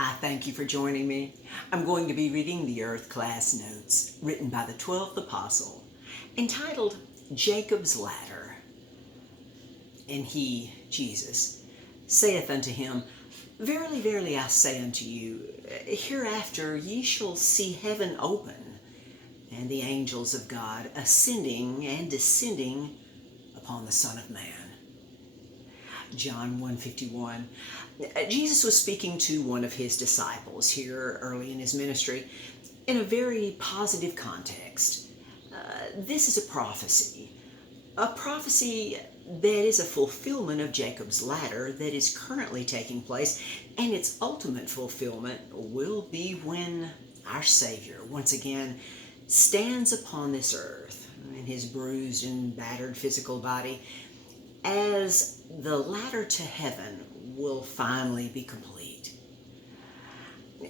I thank you for joining me. I'm going to be reading the Earth Class Notes written by the 12th Apostle, entitled Jacob's Ladder. And he, Jesus, saith unto him, Verily, verily, I say unto you, hereafter ye shall see heaven open, and the angels of God ascending and descending upon the Son of Man. John 1:51. Jesus was speaking to one of his disciples here early in his ministry in a very positive context. This is a prophecy that is a fulfillment of Jacob's ladder that is currently taking place, and its ultimate fulfillment will be when our Savior once again stands upon this earth in his bruised and battered physical body, as the ladder to heaven will finally be complete.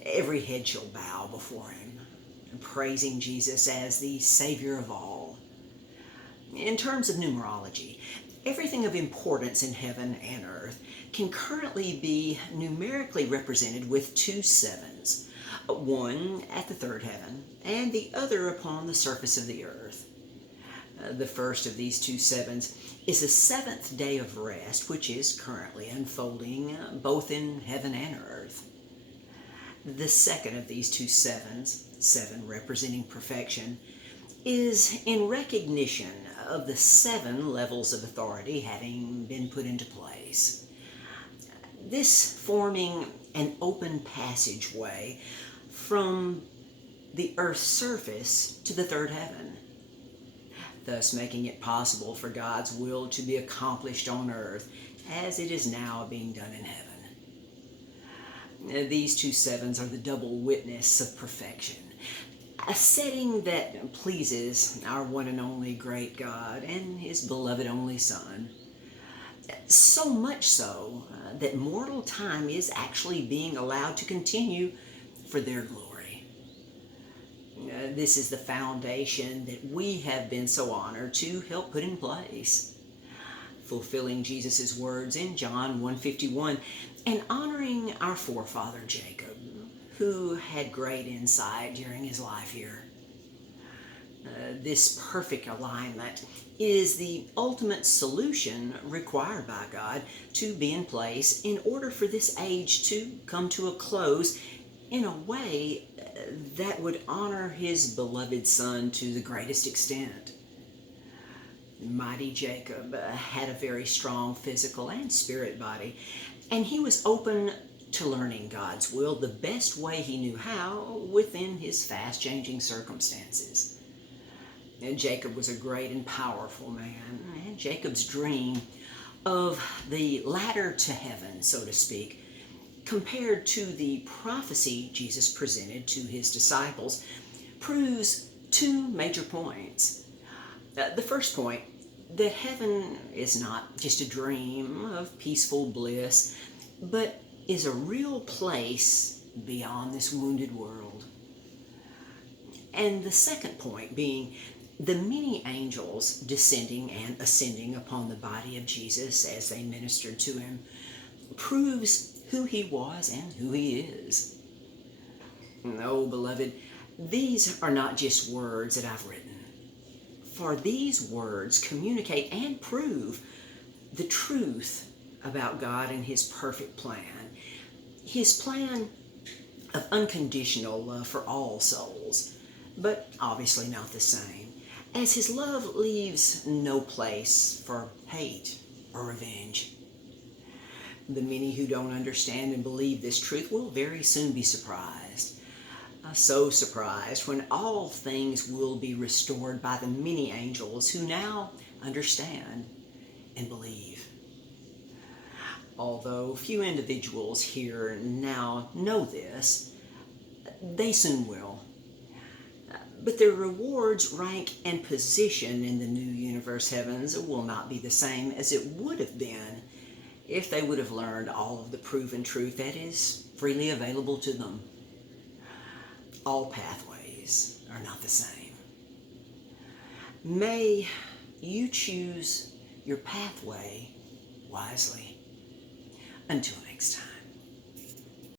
Every head shall bow before him, praising Jesus as the Savior of all. In terms of numerology, everything of importance in heaven and earth can currently be numerically represented with 2 sevens, one at the third heaven and the other upon the surface of the earth. The first of these 2 sevens is the 7th day of rest, which is currently unfolding both in heaven and earth. The second of these 2 sevens, 7 representing perfection, is in recognition of the 7 levels of authority having been put into place. This forming an open passageway from the earth's surface to the third heaven, thus making it possible for God's will to be accomplished on earth as it is now being done in heaven. These 2 sevens are the double witness of perfection, a setting that pleases our one and only great God and his beloved only Son. So much so that mortal time is actually being allowed to continue for their glory. This is the foundation that we have been so honored to help put in place, fulfilling Jesus' words in John 1:51 and honoring our forefather Jacob, who had great insight during his life here. This perfect alignment is the ultimate solution required by God to be in place in order for this age to come to a close in a way that would honor his beloved Son to the greatest extent. Mighty Jacob had a very strong physical and spirit body, and he was open to learning God's will the best way he knew how within his fast-changing circumstances. And Jacob was a great and powerful man, and Jacob's dream of the ladder to heaven, so to speak, compared to the prophecy Jesus presented to his disciples, proves 2 major points. The first point, that heaven is not just a dream of peaceful bliss, but is a real place beyond this wounded world. And the second point being the many angels descending and ascending upon the body of Jesus as they ministered to him proves who he was and who he is. Oh, beloved, these are not just words that I've written, for these words communicate and prove the truth about God and his perfect plan. His plan of unconditional love for all souls, but obviously not the same, as his love leaves no place for hate or revenge. The many who don't understand and believe this truth will very soon be surprised. So surprised when all things will be restored by the many angels who now understand and believe. Although few individuals here now know this, they soon will. But their rewards, rank, and position in the new universe heavens will not be the same as it would have been if they would have learned all of the proven truth that is freely available to them. All pathways are not the same. May you choose your pathway wisely. Until next time.